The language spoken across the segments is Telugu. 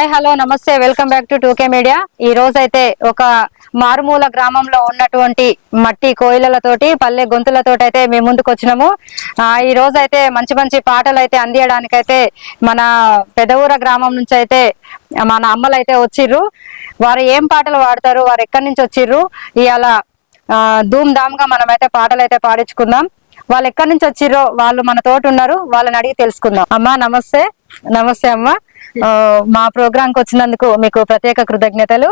హాయ్ హలో నమస్తే welcome back to 2K media. ఈ రోజు అయితే ఒక మారుమూల గ్రామంలో ఉన్నటువంటి మట్టి కోయిలలతోటి పల్లె గొంతులతోటి అయితే మేము ముందుకు వచ్చినాము. ఈ రోజు అయితే మంచి మంచి పాటలు అయితే అందియడానికైతే మన పెదవూర గ్రామం నుంచి అయితే మన అమ్మలు అయితే వచ్చిర్రు. వారు ఏం పాటలు పాడతారు, వారు ఎక్కడి నుంచి వచ్చిర్రు, ఇవాళ ధూమ్ ధామ్ గా మనమైతే పాటలు అయితే పాడించుకుందాం. వాళ్ళు ఎక్కడి నుంచి వచ్చిర్రో వాళ్ళు మన తోటి ఉన్నారు, వాళ్ళని అడిగి తెలుసుకుందాం. అమ్మా నమస్తే. నమస్తే అమ్మా. మా ప్రోగ్రామ్ కి వచ్చినందుకు మీకు ప్రత్యేక కృతజ్ఞతలు.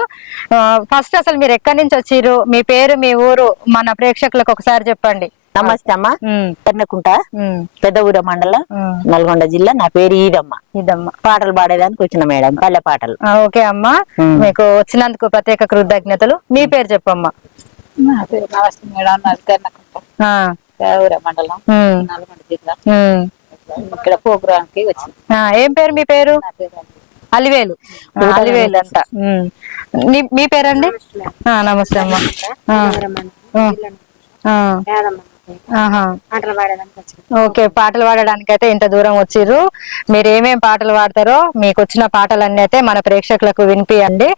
ఫస్ట్ అసలు మీరు ఎక్కడి నుంచి వచ్చిర్రు, మీ పేరు, మీ ఊరు మన ప్రేక్షకులకు ఒకసారి చెప్పండి. నమస్తే అమ్మ. పెన్నకుంట పెద్ద ఊర మండలం నల్గొండ జిల్లా. నా పేరు ఈదమ్మ. పాటలు పాడేదానికి వచ్చిన మేడం, పల్లె పాటలు. ఓకే అమ్మా, మీకు వచ్చినందుకు ప్రత్యేక కృతజ్ఞతలు. మీ పేరు చెప్పమ్మా. నమస్తే మేడం, నాది పెన్నకుంట ఊర మండలం నల్గొండ జిల్లా. ఇక్కడ ప్రోగ్రామ్ కి వచ్చింది. ఏం పేరు మీ పేరు? అలివేలు. అలివేలు అంట. మీ పేరండి? నమస్తే అమ్మా. ఓకే, పాటలు పాడడానికి అయితే ఇంత దూరం వచ్చిర్రు. మీరు ఏమేం పాటలు పాడతారో మీకు వచ్చిన పాటలన్నీ అయితే మన ప్రేక్షకులకు వినిపియండి.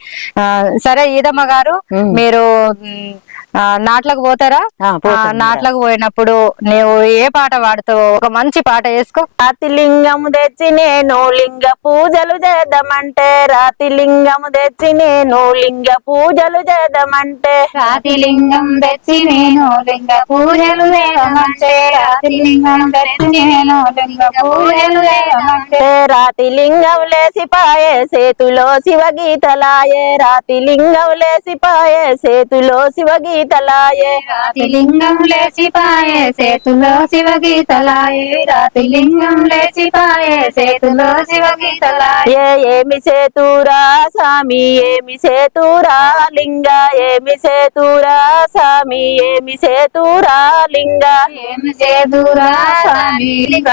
సరే ఈదమ్మ గారు, మీరు నాట్లకు పోతారా? నాట్లకు పోయినప్పుడు నీవు ఏ పాట పాడుతావో ఒక మంచి పాట వేసుకో. రాతి లింగము తెచ్చి నేను లింగ పూజలు చేద్దామంటే, రాతి లింగము తెచ్చి నేను లింగ పూజలు చేద్దామంటే, రాతి లింగం తెచ్చి నేను లింగ పూజలు చేయమంటే, రాతి లింగం తెచ్చి నేను లింగ పూజలు చేయమంటే, రాతి లింగం లేసిపాయే చేతులో శివగీతలాయే, రాతి లింగం లేసిపాయే చేతులో శివగీతలాయే, రాతి లింగం లేచిపాయే చేతులో శివగీతలాయే, రాతి లింగం లేచిపాయే చేతులో శివగీతలాయే. ఏమి సేతురా స్వామి, ఏమి సేతురా లింగ, ఏమి సేతురా స్వామి, ఏమి సేతురా లింగ, ఏమి సేతురా స్వామి లింగ,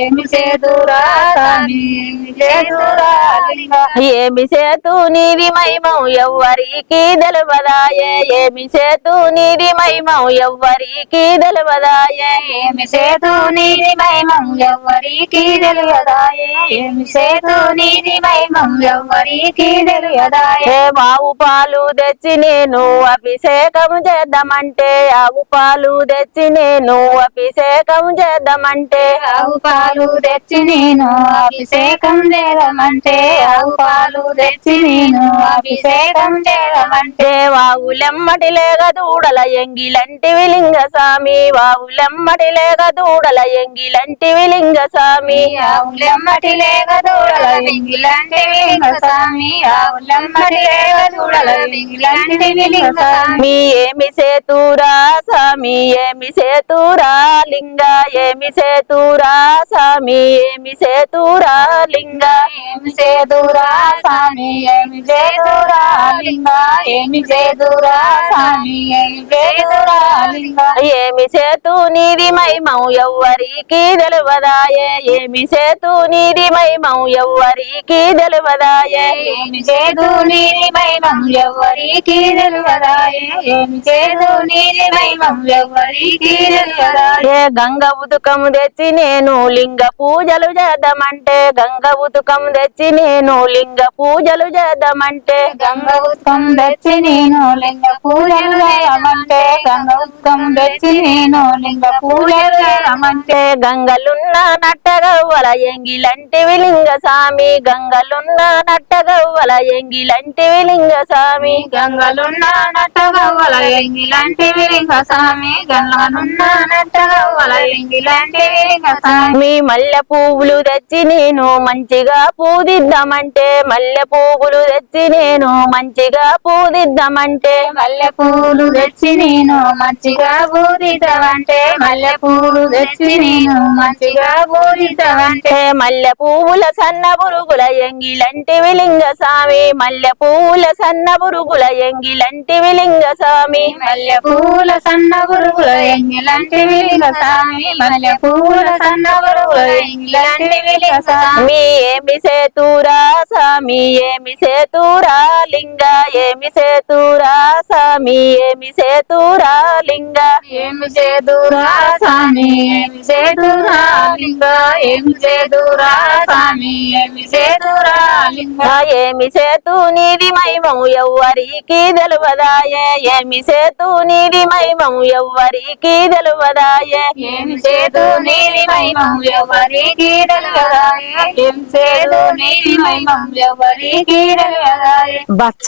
ఏమి సేతురా స్వామి, ఏమి సేతురా లింగ, ఏమి సేతు నీది మహిమం ఎవ్వరికి తెలవదాయే, ఏమి సేతు నీది మహిమం ఎవ్వరికి తెలవదాయే, ఏమి సేతు నీది మహిమం ఎవ్వరికి తెలియదాయే, ఏమి సేతు నీది మహిమం ఎవ్వరికి తెలియదాయే. ఆవు పాలు తెచ్చి నేను అభిషేకం చేద్దామంటే, ఆవు పాలు తెచ్చి నేను అభిషేకం చేద్దామంటే, ఆవు పాలు తెచ్చి నేను అభిషేకం చేద్దామంటే, ఆవు పాలు తెచ్చి నేను అభిషేకం చేద్దామంటే, వావులెమ్మటి లేక దూడల ఎంగిలంటివి లింగ స్వామి, వావులెమ్మటి లేక దూడల ఎంగిలంటివి లింగ స్వామి, ఆవులెమ్మటి లేక దూడల ఎంగిలంటివి లింగ స్వామి, ఆవులెమ్మటి లేక దూడల ఎంగిలంటివి లింగ స్వామి. ఏమి సేతురా స్వామి, ఏమి సేతురా లింగ, ఏమి సేతురా స్వామి, ఏమి సేతురా లింగ, ఏమి సేతురా స్వామి, ఏమి సేతురా లింగ, ఏమి సేతురా స్వామి, ఏమి సేతురా లింగ, ఏమి సేతు నీది మహిమం ఎవ్వరికి తెలవదాయే, ఏమి సేతు నీది మహిమం ఎవ్వరికి తెలవదాయే, ఏమి సేతు నీది మహిమం ఎవ్వరికి తెలియదాయే, ఏమి సేతు నీది మహిమం ఎవ్వరికి తెలియదాయే. గంగ ఉతుకము తెచ్చి నేను లింగ పూజలు చేద్దామంటే, గంగ ఉతుకం తెచ్చి నేను లింగ పూజలు చేద్దామంటే, గంగ ఉత్కం తెచ్చి నేను లింగ పూజలు చేయమంటే, గంగ ఉత్కం తెచ్చి నేను లింగ పూజలు చేయమంటే, గంగలున్న నట్టగవ్వల ఎంగిలంటివి లింగ స్వామి, గంగలున్న నట్టగవ్వల ఎంగిలంటివి లింగ స్వామి, గంగలున్న నట్టగవ్వల ఎంగిలంటివి లింగ స్వామి, గంగలున్న నట్టగవ్వల ఎంగిలంటివి లింగ స్వామి. మీ మల్లె పువ్వులు తెచ్చి నేను మంచిగా పూదిద్దామంటే, మల్లె పువ్వులు తెచ్చి నేను మంచిగా పూదిద్దామంటే, మల్లె పూలు తెచ్చి నేను మంచిగా పూజిద్దామంటే, మల్లె పూలు తెచ్చి నేను మంచిగా పూజిద్దామంటే, మల్లె పువ్వుల సన్న పురుగుల ఎంగిలంటివి లింగ స్వామి, మల్లె పువ్వుల సన్న పురుగుల ఎంగిలంటివి లింగ స్వామి, మల్లె పూల సన్న పురుగుల ఎంగిలాంటి వెలిగ స్వామి మల్లె పూల సన్నవరుల ఎంగిలాంటి వెలిగ స్వామి మీ ఏమి సేతురా స్వామి ఏమి సేతురా లింగ ఏమి సేతురా స్వామి ఏమి సేతురా లింగ ఏమి చేదురా స్వామి ఏమి చేదురా లింగ ఏమి చేదురా స్వామి ఏమి చేదురా లింగ ఏమి సేతు నీది మహిమము ఎవ్వరికి తెలువదాయే ఏమి సేతు నీది మహిమము ఎవ్వరికి తెలువదాయే ఏమి చేదు నీది మహిమం ఎవరికి తెలియదాయే ఏమి చేదు నీది మహిమం ఎవరికి తెలియదాయే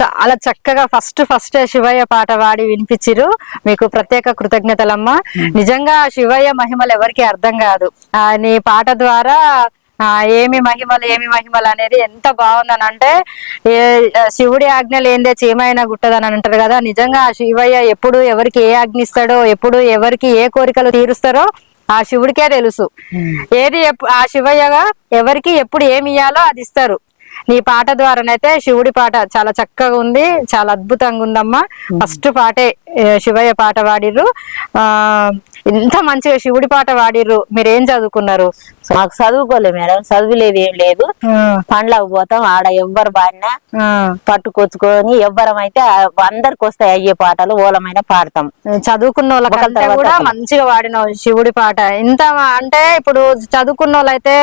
చాలా చక్కగా ఫస్ట్ శివయ్య పాట పాడి వినిపించిరు. మీకు ప్రత్యేక కృతజ్ఞతలమ్మా. నిజంగా శివయ్య మహిమలు ఎవరికి అర్థం కాదు. నీ పాట ద్వారా ఏమి మహిమలు అనేది ఎంత బాగుందని అంటే, శివుడి ఆజ్ఞ లేనిదే చీమైనా గుట్టదని అంటారు కదా. నిజంగా ఆ శివయ్య ఎప్పుడు ఎవరికి ఏ ఆజ్ఞ ఇస్తాడో, ఎప్పుడు ఎవరికి ఏ కోరికలు తీరుస్తారో ఆ శివుడికే తెలుసు. ఏది ఆ శివయ్యగా ఎవరికి ఎప్పుడు ఏమి ఇయ్యాలో అది ఇస్తారు. నీ పాట ద్వారానైతే శివుడి పాట చాలా చక్కగా ఉంది, చాలా అద్భుతంగా ఉందమ్మా. ఫస్ట్ పాటే శివయ్య పాట పాడిర్రు. ఇంత మంచిగా శివుడి పాట పాడిర్రు. మీరేం చదువుకున్నారు? మాకు చదువుకోలే మేడం, చదువులేదు ఏం లేదు. పండ్లకు పోతాం, ఆడ ఎవ్వరు బాడినా పట్టుకొచ్చుకొని ఎవ్వరం అయితే అందరికి వస్తాయి అయ్యే పాటలు ఓలమైన పాడతాం. చదువుకున్న వాళ్ళకంటే కూడా మంచిగా వాడినావు శివుడి పాట. ఇంత అంటే ఇప్పుడు చదువుకున్న వాళ్ళైతే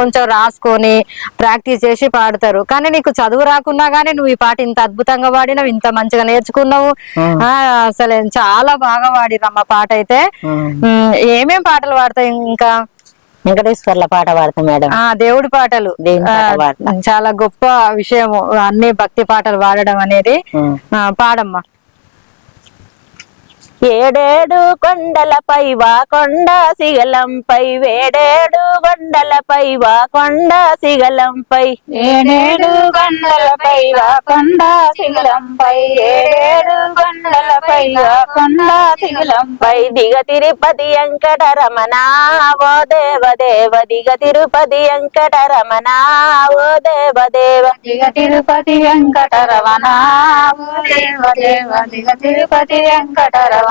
కొంచెం రాసుకొని ప్రాక్టీస్ చేసి పాడతారు, కానీ నీకు చదువు రాకున్నా గానీ నువ్వు ఈ పాట ఇంత అద్భుతంగా పాడినావు, ఇంత మంచిగా నేర్చుకున్నావు. అసలు చాలా బాగా పాడిరమ్మ పాట అయితే. ఏమేం పాటలు పాడతాయి? ఇంకా వెంకటేశ్వర్ల పాట పాడతాం మేడం. దేవుడి పాటలు చాలా గొప్ప విషయము. అన్ని భక్తి పాటలు పాడడం అనేది. పాడమ్మా. ఏడేడు కొండలపై వా కొండ సిగలంపై వేడేడు కొండలపై వా కొండ సిగలంపై ఏడేడు కొండలపై వా కొండ సిగలంపై ఏడేడు కొండలపై వా కొండ సిగలంపై దిగ తిరుపతి వెంకటరమణ ఓ దేవదేవ దిగ తిరుపతి వెంకటరమణ ఓ దేవదేవ దిగ తిరుపతి వెంకటరమణ ఓ దేవదేవ దిగ తిరుపతి వెంకటరమణ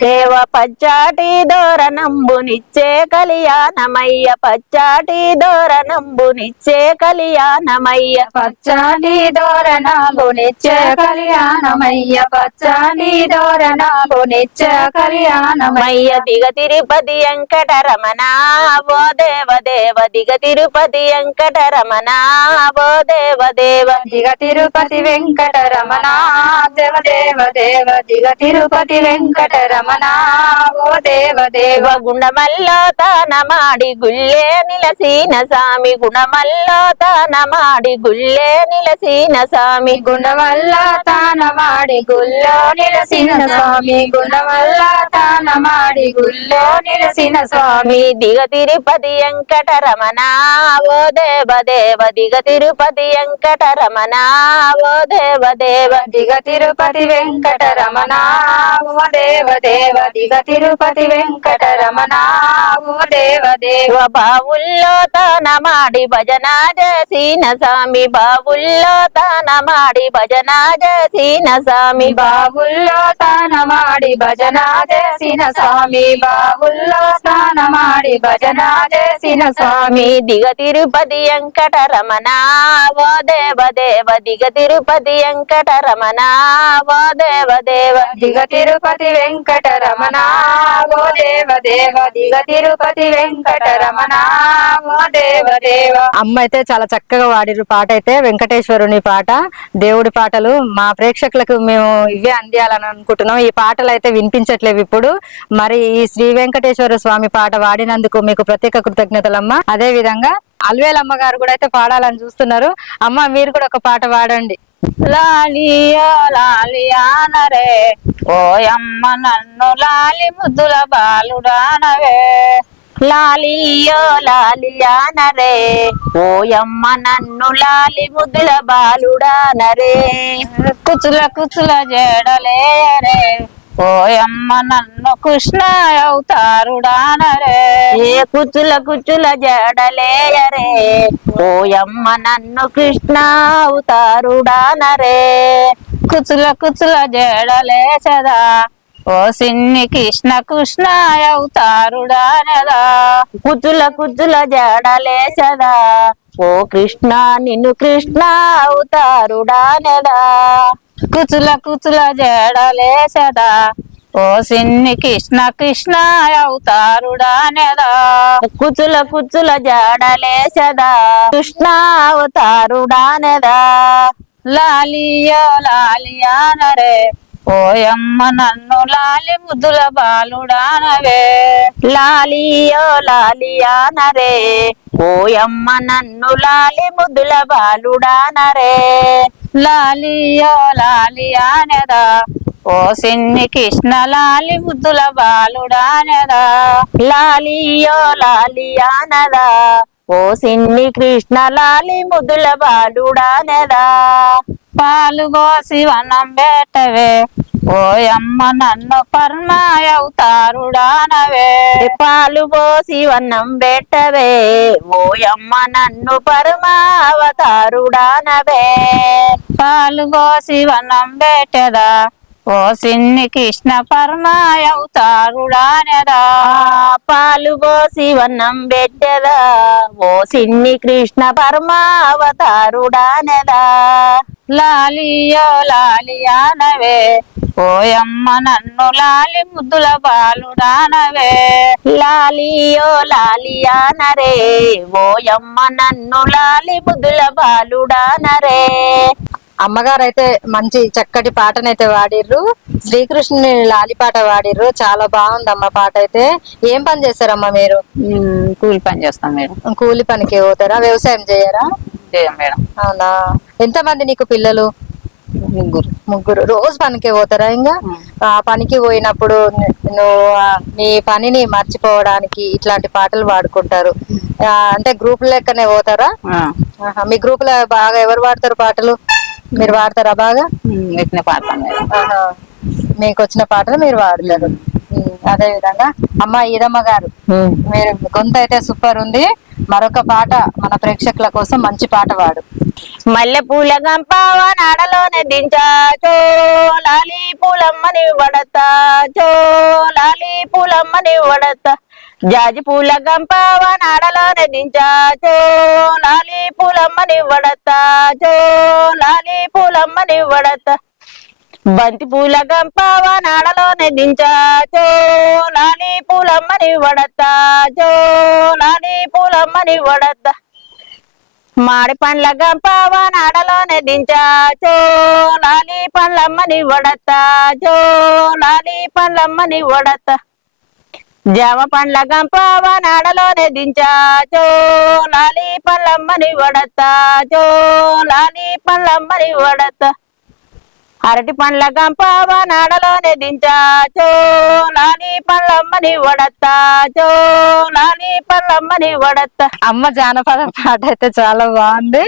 దేవ పచ్చాటి దోరణంబునిచ్చే కళ్యాణమయ్య పచ్చాటి దోరణంబునిచ్చే కళ్యాణమయ్య పచ్చాని దోరణంబునిచ్చే కళ్యాణమయ్య పచ్చాని దోరణంబునిచ్చే కళ్యాణమయ్య దిగ తిరుపతి వెంకటరమణ ఓ దేవదేవ దిగ తిరుపతి వెంకటరమణ ఓ దేవదేవ దిగ తిరుపతి వెంకటరమణ దేవదేవ దేవ దిగ తిరుపతి వెంకటరమణ ఓ దేవదేవ గుణమల్లో తానమాడి గుళ్ళే నిలసీన స్వామి గుణమల్లో తానమాడి గుళ్ళే నిలసీన స్వామి గుణవల్ల తానమాడి గుళ్ళో నిలసిన స్వామి గుణవల్ల తానమాడి గుళ్ళో నిలసిన స్వామి దిగ తిరుపతి వెంకటరమణ ఓ దేవదేవ దిగ తిరుపతి వెంకటరమణ ఓ దేవదేవ దిగ తిరుపతి వెంకటరమణ ఓ దేవదేవ దిగ తిరుపతి వెంకటరమణ ఓ దేవదేవ బావుల్లో తానమాడి భజన చేసిన స్వామి బావుల్లో తానమాడి భజన చేసిన స్వామి బావుల్లో తానమాడి భజన చేసిన స్వామి బావుల్లో స్నానమాడి భజన చేసిన స్వామి దిగ తిరుపతి వెంకటరమణ ఓ దేవదేవ దిగ తిరుపతి వెంకటరమణ ఓ దేవదేవ దిగ తిరుపతి వెంకటరమణ ఓ దేవదేవ దిగ తిరుపతి వెంకటరమణ ఓ దేవదేవ. అమ్మ అయితే చాలా చక్కగా వాడిరు పాట అయితే. వెంకటేశ్వరుని పాట, దేవుడి పాటలు మా ప్రేక్షకులకు మేము ఇవే అందియాలని అనుకుంటున్నాం. ఈ పాటలు అయితే వినిపించట్లేవు ఇప్పుడు. మరి ఈ శ్రీ వెంకటేశ్వర స్వామి పాట వాడినందుకు మీకు ప్రత్యేక కృతజ్ఞతలమ్మా. అదే విధంగా అల్వేలమ్మ గారు కూడా అయితే పాడాలని చూస్తున్నారు. అమ్మ మీరు కూడా ఒక పాట పాడండి. లాలియో లాలియానరే ఓయమ్మ నన్ను లాలి ముద్దుల బాలుడానవే లాలియో లాలియానరే ఓయమ్మ నన్ను లాలి ముద్దుల బాలుడానరే కుచుల కుచుల జడలేరే ఓయమ్మ నన్ను కృష్ణ అవతారుడానరే ఏ కుచుల కుచుల జడలేయరే ఓయమ్మ నన్ను కృష్ణ అవతారుడానరే కుచుల కుచుల జడలేచదా ఓ సిన్ని కృష్ణ కృష్ణ అవతారుడా నెదా కుచ్చుల కుచ్చుల జడలేసదా ఓ కృష్ణ నిన్ను కృష్ణ అవతారుడానెదా కుచుల కుచుల జడలేసదా ఓ సిన్ని కృష్ణ కృష్ణ అవతారుడా నెదా కుచ్చుల కుచ్చుల జడలేసదా కృష్ణ అవతారుడానెదా లాలియో లాలియానరే ఓయమ్మ నన్ను లాలి ముద్దుల బాలుడానవే లాలియో లాలియానరే ఓయమ్మ నన్ను లాలి ముద్దుల బాలుడానరే లాలియో లాలియానెదా ఓ సిన్ని కృష్ణ లాలి ముద్దుల బాలుడానెదా లాలియో లాలియానదా ఓ సిన్ని కృష్ణ లాలి ముద్దుల బాలుడానెదా పాలు పోసి వనం పెట్టవే ఓయమ్మ నన్ను పరమాయ అవతారుడానవే పాలు పోసి వన్నం పెట్టవే ఓయమ్మ నన్ను పరమావతారుడానవే పాలు పోసి వనం పెట్టదా ఓ సిన్ని కృష్ణ పరమాయ అవతారుడానెదా పాలు పోసి వన్నం పెట్టదా ఓ సిన్ని కృష్ణ పరమావతారుడానెదా లాలియో లాలియానవే ఓయమ్మ నన్ను లాలి ముద్దుల బాలుడానవే లాలియో లాలియానరే ఓయమ్మ నన్ను లాలి ముద్దుల బాలుడానరే అమ్మగారు అయితే మంచి చక్కటి పాటనైతే వాడిర్రు, శ్రీకృష్ణుని లాలి పాట వాడిర్రు. చాలా బాగుందమ్మ పాట అయితే. ఏం పని చేస్తారమ్మా మీరు? కూలి పని చేస్తాం మేడం. కూలి పనికి పోతారా? వ్యవసాయం చేయరా? చేయం మేడం. అవునా? ఎంతమంది నీకు పిల్లలు? ముగ్గురు. రోజు పనికి పోతారా? ఇంకా ఆ పనికి పోయినప్పుడు నువ్వు నీ పనిని మర్చిపోవడానికి ఇట్లాంటి పాటలు పాడుకుంటారు. అంటే గ్రూప్ లెక్కనే పోతారా? మీ గ్రూప్ లో బాగా ఎవరు పాడతారు పాటలు? మీరు పాడతారా బాగా? పాడతాం మేడం. మీకు వచ్చిన పాటలు మీరు పాడతారు. అదే విధంగా అమ్మ ఈదమ్మ గారు, మీరు గొంతు అయితే సూపర్ ఉంది. మరొక పాట మన ప్రేక్షకుల కోసం మంచి పాట పాడు. మల్లె పూల గంపవ నాడలోనే దించా చో లాలి పూలమ్మని వడతా చో లాలి పూలమ్మని వడతా జాజి పూల గంపవ నాడలోనే దించా చో లాలి పూలమ్మని వడతా చో లాలి పూలమ్మని వడతా బంతి పూల గంపవ నాడలోనే దించా చో లాలి పూలమ్మని వడతా చో లాలి పూలమ్మని వడతా మాడి పండ్ల గంపవ నాడలోనే దించా చో లాలి పండ్లమ్మని వడతా చో లాలి పండ్లమ్మని వడతా జామ పండ్ల గంపవ నాడలోనే దించా చో లాలి పండ్లమ్మని వడతా చో లాలి పండ్లమ్మని వడతా అరటి పండ్ల గంపవ నాడలోనే దించా చో లాలి పండ్లమ్మని వడతా చో లాలి పండ్లమ్మని వడతా. అమ్మ జానపద పాట అయితే చాలా బాగుంది.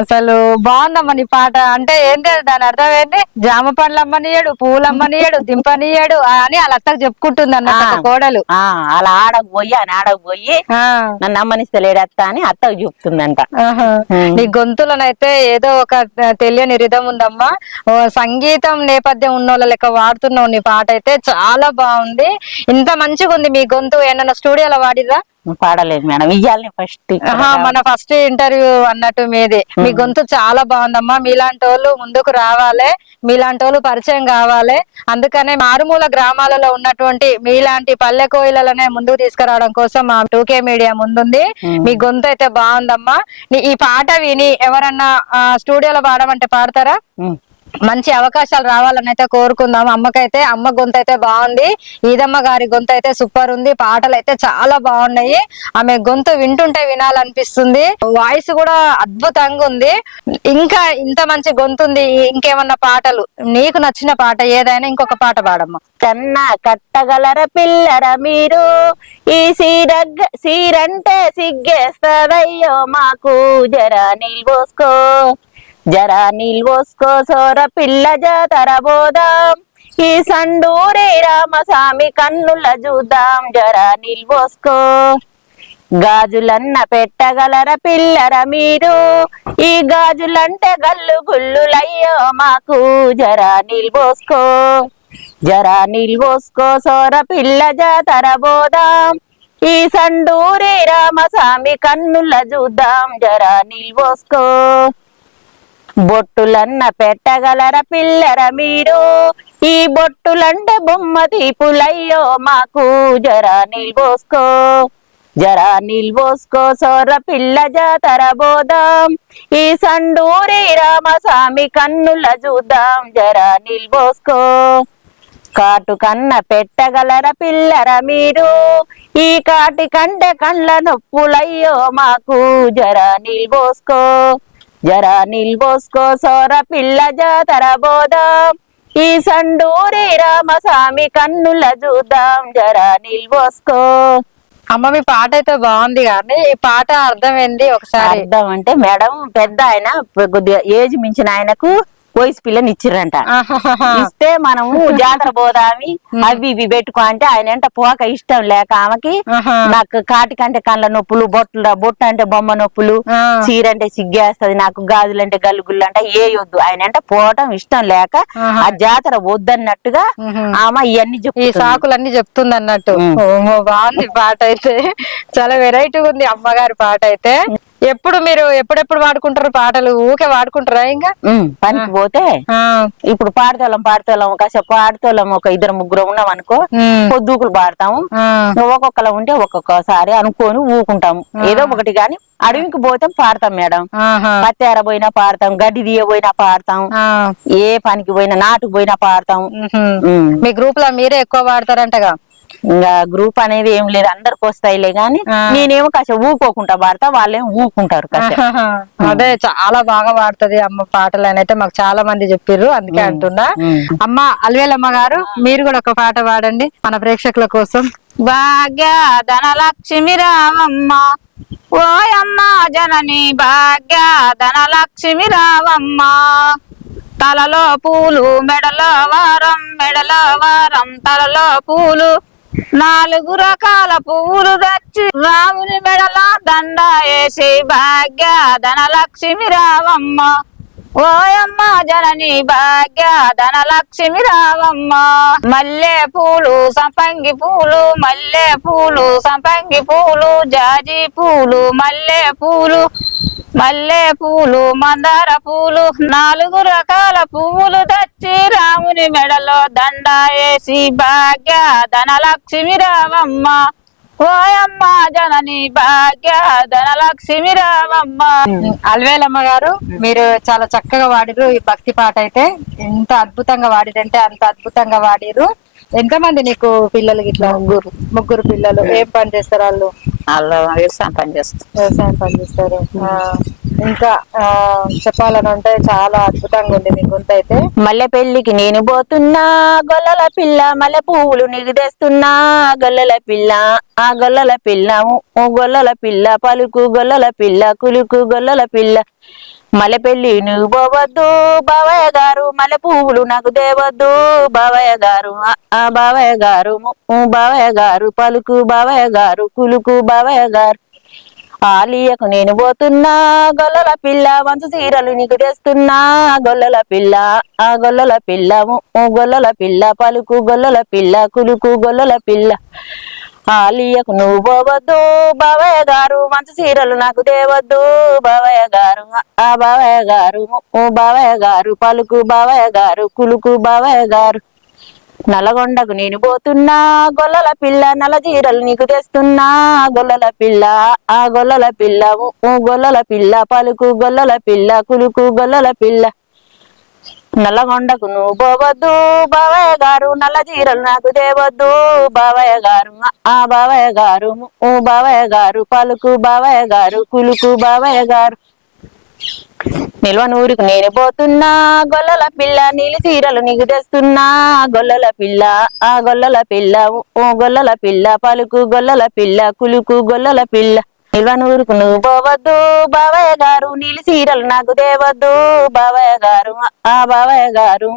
అసలు బాగుందమ్మ నీ పాట. అంటే ఏంటి దాని అర్థం ఏంటి? జామ పండ్లు అమ్మనియడు, పూలు అమ్మనియడు, దింపనియడు అని వాళ్ళ అత్తకు చెప్పుకుంటుంది అన్నట్టు కోడలు. అలా ఆడకు పోయి అని ఆడకు పోయి నన్ను అమ్మనిస్తలేడత్త అని అత్తకు చెప్తుందంట. నీ గొంతులనైతే ఏదో ఒక తెలియని రిధం ఉందమ్మా. సంగీతం నేపథ్యం ఉన్న వాళ్ళ లెక్క వాడుతున్నావు. నీ పాట అయితే చాలా బాగుంది. ఇంత మంచిగా ఉంది మీ గొంతు. ఏమన్నా స్టూడియోలో వాడిరా? పాడలేదు మేడం, ఇయ్యాలి ఫస్ట్ మన ఫస్ట్ ఇంటర్వ్యూ అన్నట్టు మీది. మీ గొంతు చాలా బాగుందమ్మా. మీలాంటి వాళ్ళు ముందుకు రావాలి, మీలాంటి వాళ్ళు పరిచయం కావాలి. అందుకనే మారుమూల గ్రామాలలో ఉన్నటువంటి మీలాంటి పల్లె కోయిలనే ముందుకు తీసుకురావడం కోసం మా 2K మీడియా ముందుంది. మీ గొంతు అయితే బాగుందమ్మా. ఈ పాట విని ఎవరన్నా స్టూడియోలో పాడమంటే పాడతారా? మంచి అవకాశాలు రావాలని అయితే కోరుకుందాం. అమ్మకైతే అమ్మ గొంతు అయితే బాగుంది. ఈదమ్మ గారి గొంతు అయితే సూపర్ ఉంది. పాటలు అయితే చాలా బాగున్నాయి. ఆమె గొంతు వింటుంటే వినాలనిపిస్తుంది. వాయిస్ కూడా అద్భుతంగా ఉంది. ఇంకా ఇంత మంచి గొంతు ఉంది. ఇంకేమన్నా పాటలు నీకు నచ్చిన పాట ఏదైనా ఇంకొక పాట పాడమ్మా. కన్నా కట్టగలర పిల్లర మీరు ఈ సీరంటే సిగ్గేస్తదయ్యో మాకు జరా నిల్వోసుకో సోర పిల్ల జాతర బోదాం ఈ సండూరి రామస్వామి కన్నుల చూద్దాం జరా నిల్వోసుకో గాజులన్న పెట్టగలర పిల్లర మీరు ఈ గాజులంటే గల్లు గుల్లులయ్యో మాకు జరా నిల్వోసుకో జరా నిల్వోసుకో సోర పిల్ల జాతర బోదాం ఈ సండూరి రామస్వామి కన్నుల చూద్దాం జరా నిల్వోసుకో బొట్టులన్న పెట్టగలర పిల్లర మీరు ఈ బొట్టులంటే బొమ్మ తీపులయ్యో మాకు జరా నిల్వోసుకో సోర పిల్ల జాతర బోదాం ఈ సండూరి రామస్వామి కన్నుల చూద్దాం జరా నిల్వోసుకో కాటు కన్న పెట్టగలర పిల్లర మీరు ఈ కాటి కంటే కండ్ల నొప్పులయ్యో మాకు జరా నిల్వోసుకో సోర పిల్ల జాతర బోదాం ఈ సండూరి రామస్వామి కన్నుల చూద్దాం జరా నిల్వోసుకో. అమ్మ మీ పాట అయితే బాగుంది కానీ ఈ పాట అర్థం ఏంది ఒకసారి? అర్థం అంటే మేడం పెద్ద ఆయన కొద్దిగా ఏజ్ మించిన ఆయనకు వయసు పిల్లని ఇచ్చిర్రంట. ఇస్తే మనము జాతర పోదామి అవి ఇవి పెట్టుకో అంటే ఆయన అంటే పోక ఇష్టం లేక ఆమెకి నాకు కాటి కంటే కళ్ళ నొప్పులు బొట్టు అంటే బొమ్మ నొప్పులు చీర అంటే సిగ్గేస్తది నాకు గాజులంటే గల్లుగుళ్ళు అంటే ఏ వద్దు ఆయన అంటే పోవటం ఇష్టం లేక ఆ జాతర వద్దన్నట్టుగా ఆమె ఇవన్నీ ఈ సాకులన్నీ చెప్తుంది అన్నట్టు. బాగుంది పాట అయితే, చాలా వెరైటీగా ఉంది అమ్మగారి పాట అయితే. మీరు ఎప్పుడెప్పుడు వాడుకుంటారు పాటలు? ఊకే వాడుకుంటారా? ఇంకా పనికి పోతే ఇప్పుడు పాడతోళ్ళం కాసేపు పాడతోళ్ళం ఒక ఇద్దరు ముగ్గురు ఉన్నాం అనుకో పొద్దుకులు పాడతాము. ఒక్కొక్కలా ఉంటే ఒక్కొక్కసారి అనుకోని ఊకుంటాము ఏదో ఒకటి గాని. అడవికి పోతే పాడతాం మేడం, పత్తేర పోయినా పాడతాం, గడ్డి తీయ పోయినా పాడతాం, ఏ పనికి పోయినా నాటుకు పోయినా పాడతాం. మీ గ్రూప్ లో మీరే ఎక్కువ పాడతారంటగా? ఇంకా గ్రూప్ అనేది ఏం లేదు, అందరికి వస్తాయిలే గాని నేనేమో కాసేపు ఊకోకుండా పాడతా, వాళ్ళేమో ఊకుంటారు. అదే చాలా బాగా పాడుతుంది అమ్మ పాటలు అని అయితే మాకు చాలా మంది చెప్పారు, అందుకే అంటున్నా. అమ్మ అల్వేలమ్మ గారు మీరు కూడా ఒక పాట పాడండి మన ప్రేక్షకుల కోసం. భాగ్య ధనలక్ష్మి రావమ్మ ఓయమ్మ జనని భాగ్య ధనలక్ష్మి రావమ్మ తలలో పూలు మెడలో వారం తలలో పూలు 4 రకాల పువ్వులు తెచ్చి రాముని మెడల దండ వేసి భాగ్య ధనలక్ష్మి రావమ్మ ఓయమ్మ జనని భాగ్య ధనలక్ష్మి రావమ్మ మల్లె పూలు సంపంగి పూలు జాజి పూలు మల్లె పూలు మందార పూలు 4 రకాల పువ్వులు తెచ్చి రాముని మెడలో దండ వేసి భాగ్య ధనలక్ష్మి రావమ్మ ఓయమ్మ జనని భాగ్య ధనలక్ష్మి రావమ్మ. అల్వేలమ్మ గారు మీరు చాలా చక్కగా వాడిరు ఈ భక్తి పాట అయితే. ఎంత అద్భుతంగా వాడిరంటే అంత అద్భుతంగా వాడిరు. ఎంతమంది నీకు పిల్లలు? ఇట్లా ముగ్గురు పిల్లలు. ఏం పని చేస్తారు వాళ్ళు? వ్యవసాయం పని చేస్తారు. ఇంకా చెప్పాలని అంటే చాలా అద్భుతంగా ఉంది మీ గొంతు అయితే. మల్లె పెళ్లికి నేను పోతున్నా గొల్లల పిల్ల, మల్లె పువ్వులు నీకు తెస్తున్నా గొల్లల పిల్ల, ఆ గొల్లల పిల్ల గొల్లల పిల్ల పలుకు గొల్లల పిల్ల కులుకు గొల్లల పిల్ల. మల్లె పెళ్లి నువ్వు పోవద్దు బావయ్య గారు, మల్లె పువ్వులు నాకు దేవద్దు బావయ్య గారు, ఆ బావయ్య గారు పలుకు బావయ్య గారు కులుకు బావయ్య గారు. ఆలియకు నేను పోతున్నా గొల్లల పిల్ల, మంచు చీరలు నీకు తెస్తున్నా గొల్లల పిల్ల, ఆ గొల్లల పిల్ల గొల్లల పిల్ల పలుకు గొల్లల పిల్ల కులుకు గొల్లల పిల్ల. ఆలియకు నువ్వు పోవద్దు బావయ్య గారు, మంచు చీరలు నాకు తేవద్దు బావయ్య గారు, ఆ బావయ్య గారు పలుకు బావయ్య గారు కులుకు బావయ్య గారు. నల్లగొండకు నేను పోతున్నా గొల్లల పిల్ల, నల్ల చీరలు నీకు తెస్తున్నా గొల్లల పిల్ల, ఆ గొల్లల పిల్ల గొల్లల పిల్ల పలుకు గొల్లల పిల్ల కులుకు గొల్లల పిల్ల. నల్లగొండకు నువ్వు పోవద్దు బావయ్య గారు, నల్ల చీరలు నాకు తేవద్దు బావయ్య గారు, ఆ బావయ్య గారు పలుకు బావయ్య గారు కులుకు బావయ్య గారు. నిల్వనూరుకు నేను పోతున్నా గొల్లల పిల్ల, నీలి చీరలు నీకు తెస్తున్నా గొల్లల పిల్ల, ఆ గొల్లల పిల్ల గొల్లల పిల్ల పలుకు గొల్లల పిల్ల కులుకు గొల్లల పిల్ల. నిల్వనూరుకు నువ్వు పోవద్దు బావయ్య గారు, నీలి చీరలు నాకు తేవద్దు బావయ్య గారు, ఆ బావయ్య గారు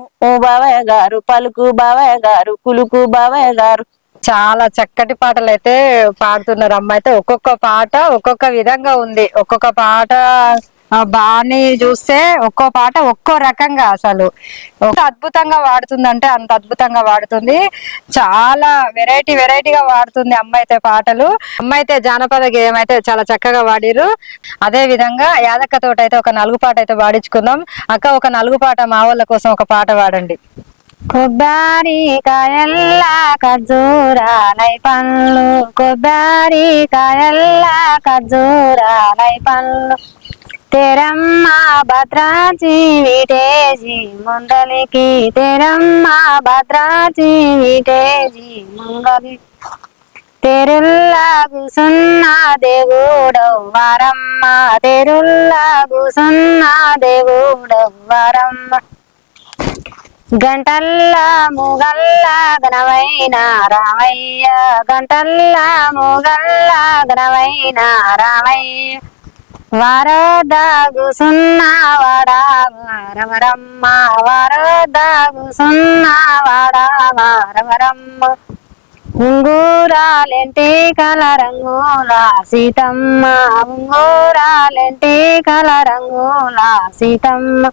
పలుకు బావయ్య గారు కులుకు బావయ్య గారు. చాలా చక్కటి పాటలు అయితే పాడుతున్నారు అమ్మ అయితే. ఒక్కొక్క పాట ఒక్కొక్క విధంగా ఉంది. ఒక్కొక్క పాట బాణి చూస్తే ఒక్కో పాట ఒక్కో రకంగా అసలు ఎంత అద్భుతంగా వాడుతుందంటే అంత అద్భుతంగా వాడుతుంది. చాలా వెరైటీగా వాడుతుంది అమ్మ అయితే పాటలు. అమ్మ అయితే జానపద గేయం అయితే చాలా చక్కగా వాడిరు. అదే విధంగా యాదక్క తోట అయితే ఒక నలుగు పాట అయితే వాడించుకుందాం. అక్క ఒక నలుగు పాట మా వాళ్ళ కోసం ఒక పాట వాడండి. కొబ్బరి కాయల్లా ఖర్జూరాలై పండ్లు, కొబ్బరి కాయల్లా ఖర్జూరాలై పండ్లు, తెరమ్మ భద్రాచి విటేజీ ముందలికి, తెరమ్మ భద్రాచి విటేజీ ముందలి, తెరుల్లా కూసున్న దేవుడవు వారమ్మ, తెరుల్లా కూసున్న దేవుడవు వారమ్మ, గంటల్లా మూగల్లా గనవైన రామయ్య, గంటల్లా మూగల్లా గనవైన రామయ్య, వారదాగుసున్న వాడా వారవరమ్మ, వారదాగుసున్న వాడా వారవరమ్మ, ఉంగూరాలెంటి కల రంగుల సీతమ్మ, ఉంగూరాలెంటి కల రంగుల సీతమ్మ,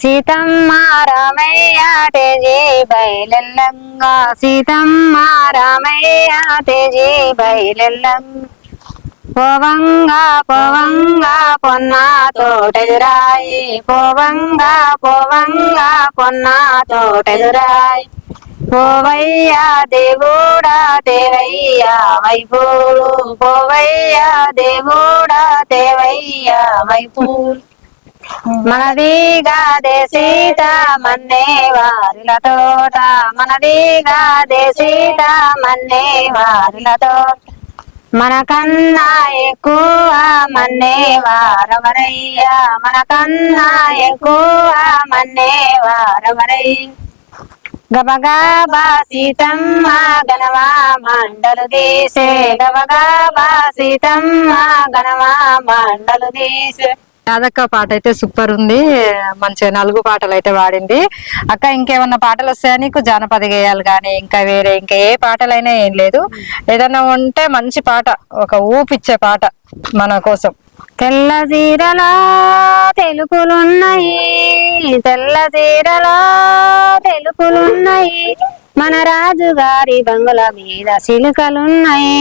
సీతమ్మ రామయ్య తేజీ బయలెల్లంగా, సీతమ్మ రామయ్య తేజీ బయలెల్లంగా, పోవంగా పోవంగా పొన్న తోటెదురాయి, పోవంగా పోవంగా పొన్న తోటెదురాయి, పోవయ్యా దేవుడా దేవయ్యా వైపూలు, పోవయ్యా దేవుడా దేవయ్యా వైపూలు, మనదిగా సీత మన్నే వారిల తోట, మనదిగా సీత మన్నే వారిల తోట, మనకన్నా ఎక్కువ మన్నే వారవరయ్యా, మనకన్నా ఎక్కువ మన్నే వారవరయ్య, గబగబా సీతమ్మ గనవా మండలు తీసే, గబగబా సీతమ్మ గనవా మండలు తీసే. యాదక్క పాట అయితే సూపర్ ఉంది. మంచిగా నలుగు పాటలు అయితే వాడింది. అక్క ఇంకేమన్నా పాటలు వస్తాయా నీకు? జానపద గేయాలు కానీ ఇంకా వేరే ఇంకా ఏ పాటలైనా ఏం లేదు, ఏదన్నా ఉంటే మంచి పాట, ఒక ఊపిచ్చే పాట మన కోసం. తెల్ల చీరలో తెలుపులున్నాయి, తెల్ల చీరలో తెలుపులున్నాయి, మన రాజుగారి బంగుల మీద సిలుకలున్నాయి,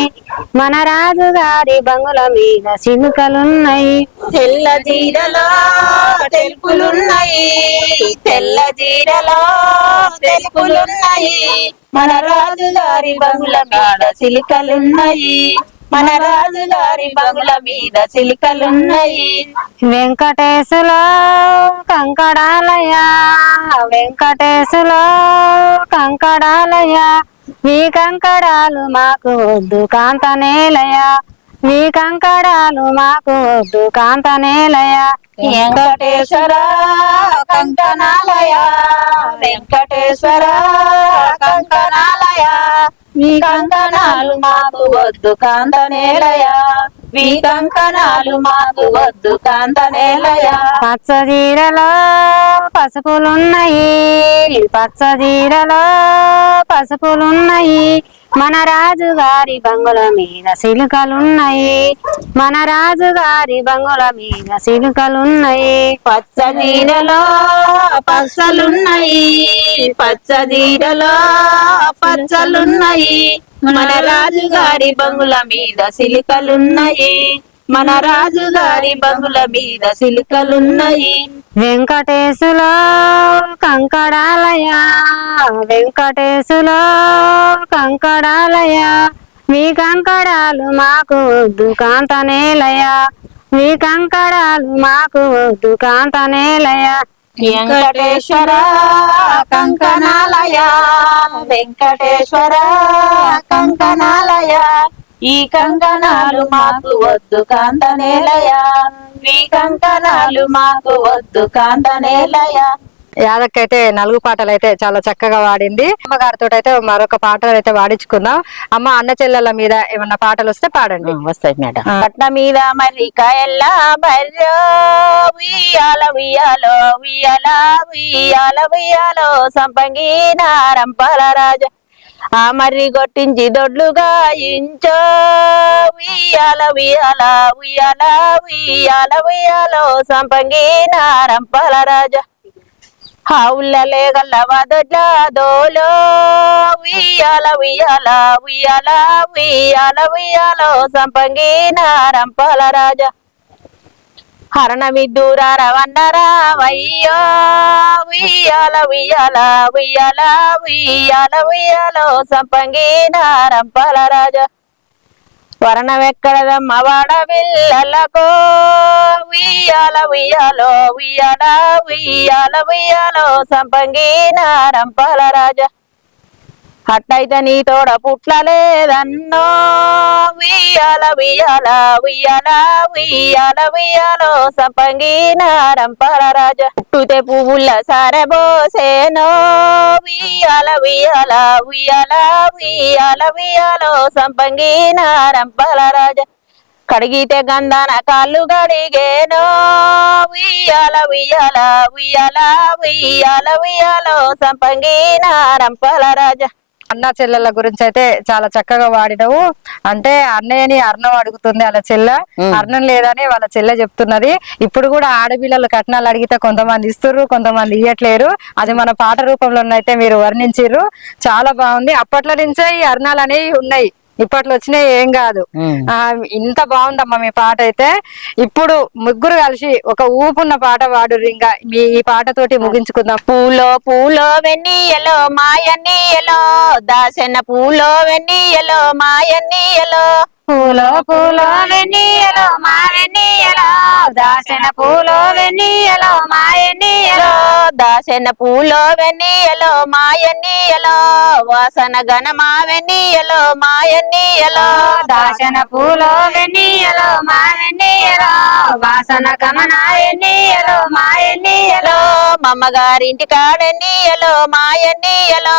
మన రాజుగారి బంగుల మీద సిలుకలున్నాయి, తెల్ల జీరలో తెలుపులున్నాయి, తెల్ల జీరలో తెలుపులున్నాయి, మన రాజుగారి బంగుల మీద సిలికలున్నాయి, మన రాజుగారి బంగుల మీద సిలికలున్నాయి, వెంకటేశులో కంకడాలయ, వెంకటేశులో కంకడాలయ, మీ కంకడాలు మాకు వద్దు కాంతనేలయ, మీ కంకడాలు మాకు వద్దు కాంతనేలయ, వెంకటేశ్వర కంకణాలయ, వెంకటేశ్వర కంకణాలయ, మీ కంకణాలు మాకు వద్దు కాంతనేలయ, మీ కంకణాలు మాకు వద్దు కాంతనేలయ, పచ్చ జీరలో పసుపులున్నాయి, పచ్చ జీరలో పసుపులున్నాయి, మన రాజుగారి బంగుల మీద సిలుకలున్నాయి, మన రాజుగారి బంగుల మీద సిలుకలున్నాయి, పచ్చ జీరలో పచ్చలున్నాయి, పచ్చ జీరలో పచ్చలున్నాయి, మన రాజుగారి బంగుల మీద సిలికలున్నాయి, మన రాజుగారి బంగుల మీద సిలికలున్నాయి, వెంకటేశులో కంకడాలయ, వెంకటేశులో కంకడాలయ, మీ కంకడాలు మాకు వద్దు కాంతనేలయ, మీ కంకడాలు మాకు వద్దు కాంతనేలయ, వెంకటేశ్వర కంకణాలయ, వెంకటేశ్వర కంకణాలయ, ఈ కంకణాలు మాకు వద్దు కాంతనేలయ, ఈ కంకణాలు మాకు వద్దు కాంతనేలయ. యాదక్క అయితే నలుగు పాటలు అయితే చాలా చక్కగా వాడింది. అమ్మగారితో అయితే మరొక పాటలు అయితే వాడించుకుందాం. అమ్మ అన్న చెల్లెల మీద ఏమన్నా పాటలు వస్తే పాడండి. వస్తాయి మేడం. పట్న మీద మరి కాయల్లా బర్రో ఉయ్యాల ఉయ్యాలో ఉయ్యాల ఉయ్యాల ఉయ్యాలో సంపంగి నారంపాల రాజ ఆ మర్రి కొట్టించి దొడ్లుగా ఇంచో ఉయ్యాల ఉయ్యాల ఉయ్యాల ఉయ్యాల ఉయ్యాలో సంపంగి నారంపాల రాజా హౌల్లలే గల్లవ దొడ్ల దోలో ఉయ్యాల ఉయ్యాల ఉయ్యాల ఉయ్యాల ఉయ్యాలో సంపంగి నారంపాల రాజా హరణమిద్దూరార వన్నరావయ్యో ఉయ్యాల ఉయ్యాల ఉయ్యాల ఉయ్యాల ఉయ్యాలో సంపంగి నారంపాల రాజా వరణమెక్కడదమ్మ వాడ విల్లలకో ఉయ్యాల ఉయ్యాలో ఉయ్యాల ఉయ్యాల ఉయ్యాలో సంపంగి నారంపాల రాజా అట్టయితే నీ తోడ పుట్లలేదన్నో ఉయ్యాల ఉయ్యాల ఉయ్యాల ఉయ్యాల ఉయ్యాలో సంపంగి నారంపాల రాజా పుట్టుతే పువ్వుల సారబోసేనో ఉయ్యాల ఉయ్యాల ఉయ్యాల ఉయ్యాల ఉయ్యాలో సంపంగి నారంపాల రాజా కడిగితే గంధాన కాళ్ళు గడిగేనో ఉయ్యాల ఉయ్యాల ఉయ్యాల ఉయ్యాల ఉయ్యాలో సంపంగి నారంపాల రాజా అన్న చెల్లెల గురించి అయితే చాలా చక్కగా వాడినవు. అంటే అన్నయ్యని అర్ణం అడుగుతుంది వాళ్ళ చెల్లె, అర్ణం లేదని వాళ్ళ చెల్లె చెప్తున్నది. ఇప్పుడు కూడా ఆడపిల్లలు కట్నాలు అడిగితే కొంతమంది ఇస్తుర్రు, కొంతమంది ఇయ్యట్లేరు. అది మన పాట రూపంలోనైతే మీరు వర్ణించిర్రు, చాలా బాగుంది. అప్పట్లో నుంచే ఈ అర్ణాలు అనేవి ఉన్నాయి, ఇప్పట్లో వచ్చినాయి ఏం కాదు. ఇంత బాగుందమ్మా మీ పాట అయితే. ఇప్పుడు ముగ్గురు కలిసి ఒక ఊపున్న పాట వాడు, ఇంకా మీ ఈ పాటతోటి ముగించుకుందాం. పూలో పూలో వెన్నీయలో మాయన్నీయలో దాసెన్న పూలో వెన్నీయలో మాయన్నీయలో పూలో పూలో వెన్నీయలో మా వెన్నీయలో దాసన పూలో వెన్నీయలో మా ఎన్నీయలో దాసెన్న పూలో వెన్నీయలో మాయన్నీయలో వాసన గణ మా వెన్నీయలో మాయన్నీయలో దాసన పూలో వెన్నీయలో మా వెన్నీయలో వాసన గమన ఎన్నీయలో మా ఎన్నీయలో మమ్మగారింటి కాడెన్నీయలో మాయన్నీయలో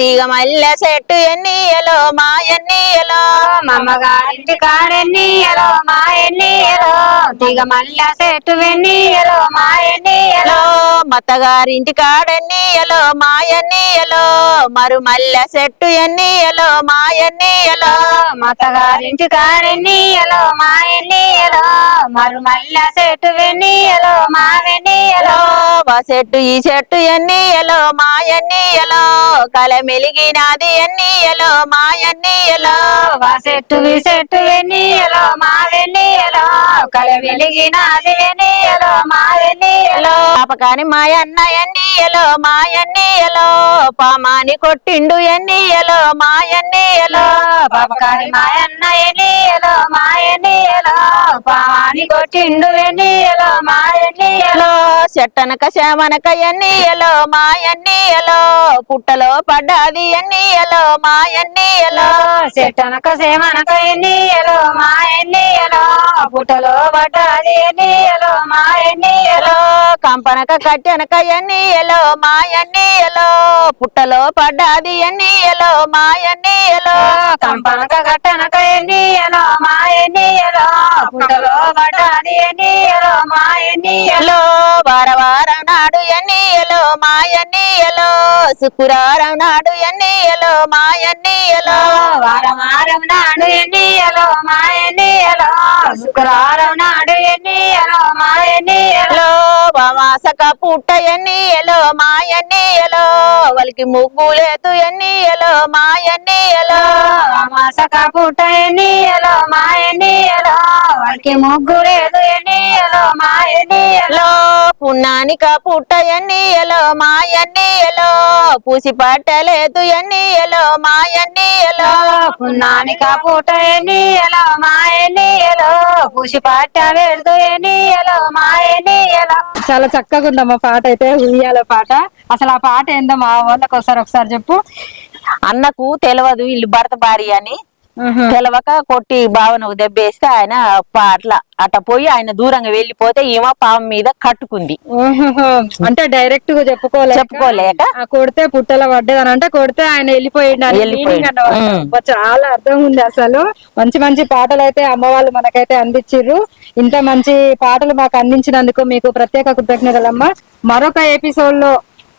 తీగ మల్లె చెట్టు ఎన్నీయలో మాయన్నీయలో మమ్మగారింటి కాడెన్నీయలో మా ఎన్నీయలో తీగ మల్ల చెట్టు వెన్నీయలో మా ఎన్నీయలో మత్తగారింటి కాడెన్నీయలో మాయన్నీయలో మరు మల్లె చెట్టు ఎన్నీయలో మాయన్నీయలో మత్తగారింటి కాడెన్నీయలో మా ఎన్నీయలో మరు మల్ల చెట్టు వెన్నీయలో మా వెన్నీయలో ఆ చెట్టు ఈ చెట్టు ఎన్నీయలో మాయన్నీయలో కల మెలిగినది ఎన్నీయలో మాయన్నీయలో చెట్టు చెట్టు వెన్నీయలో మా వెన్నీయలో కల వెలిగినది వెన్నీయలో మా వెన్నీయలో పాపకాని మాయన్న ఎన్నీయలో మాయన్నీయలో పామాని కొట్టిండు ఎన్నీయలో మాయన్నీయలో పాపకారి మాయన్న ఎన్నీయలో మా ఎన్నీయలో పాని కొట్టిండు వెన్నీయలో మా ఎన్నీయలో చెట్టనక శామనక ఎన్నీయలో మాయన్నీయలో పుట్టలో పడ్డది ఎన్నీయలో మాయన్నీయలో చెట్టనక సేమనక ఎన్నీయలో మా ఎన్నీయలో పుట్టలో పడ్డది ఎన్నీయలో మా ఎన్నీయలో కంపనక కట్టెనక ఎన్నీయలో మాయన్నీయలో పుట్టలో పడ్డది ఎన్నీయలో మాయన్నీయలో కంపనక కట్టనక ఎన్నీయలో మా ఎన్నీయలో పుట్టలో పడ్డది ఎన్నీయలో మా ఎన్నీయలో వారవారం నాడు ఎన్నీయలో మాయన్నీయలో శుక్రవారం నాడు ఎన్నీయలో మాయన్నీయలో వారం వారం నాడు ఎన్నీయలో మా ఎన్నీయలో శుక్రవారం నాడు ఎన్నీయలో మా ఎన్నీయలో మాసక పుట్ట ఎన్నీయలో మాయన్నీయలో వాళ్ళకి ముగ్గులేతు ఎన్నీయలో మాయన్నీయలో మాసక పుట్ట ఎన్నీయలో మా ఎన్నీయలో వాడికి ముగ్గురేదు ఎన్నీయలో మా ఎన్నీయలో పున్నానిక పుట్ట ఎన్నీయలో మాయన్నీయలో పూసి పట్టలేదు ఎన్నీయలో మాయన్నీయలో పున్నానిక పుట్ట ఎన్నీయలో మా ఎన్నీయలో పూసి పట్ట వెళ్తూ ఎన్నీయలో మా ఎన్నీయలో. చాలా చక్కగా ఉందమ్మా పాట అయితే, ఉయ్యాల పాట. అసలు ఆ పాట ఏందో మా వాళ్ళకి ఒకసారి చెప్పు. అన్నకు తెలియదు వీళ్ళు భర్త భార్య అని, తెలవక కొట్టి భావనకు దెబ్బేస్తే ఆయన అట్లా పోయి ఆయన దూరంగా వెళ్ళిపోతే ఈమె పాము మీద కట్టుకుంది. అంటే డైరెక్ట్ గా చెప్పుకోలేక కొడితే పుట్టల పడ్డదని, అంటే కొడితే ఆయన వెళ్ళిపోయిండు. చాలా అర్థం ఉంది అసలు. మంచి మంచి పాటలు అయితే అమ్మ వాళ్ళు మనకైతే అందించిర్రు. ఇంత మంచి పాటలు మాకు అందించినందుకు మీకు ప్రత్యేక కృతజ్ఞతలమ్మా. మరొక ఎపిసోడ్ లో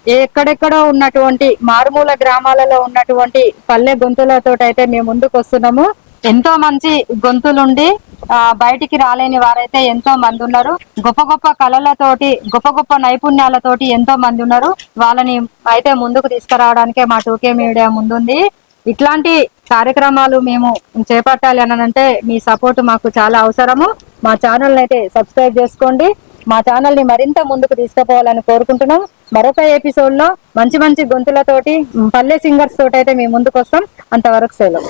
ఎక్కడెక్కడో ఉన్నటువంటి మారుమూల గ్రామాలలో ఉన్నటువంటి పల్లె గొంతులతో అయితే మేము ముందుకు వస్తున్నాము. ఎంతో మంచి గొంతులుండి బయటికి రాలేని వారైతే ఎంతో మంది ఉన్నారు. గొప్ప గొప్ప కళలతోటి గొప్ప గొప్ప నైపుణ్యాలతోటి ఎంతో మంది ఉన్నారు. వాళ్ళని అయితే ముందుకు తీసుకురావడానికే మా 2K మీడియా ముందుంది. ఇట్లాంటి కార్యక్రమాలు మేము చేపట్టాలి అంటే మీ సపోర్ట్ మాకు చాలా అవసరము. మా ఛానల్ అయితే సబ్స్క్రైబ్ చేసుకోండి. మా ఛానల్ ని మరింత ముందుకు తీసుకుపోవాలని కోరుకుంటున్నాం. మరొక ఎపిసోడ్ లో మంచి మంచి గొంతులతోటి పల్లె సింగర్స్ తోటి అయితే మేము ముందుకు వస్తాం. అంతవరకు సెలవు.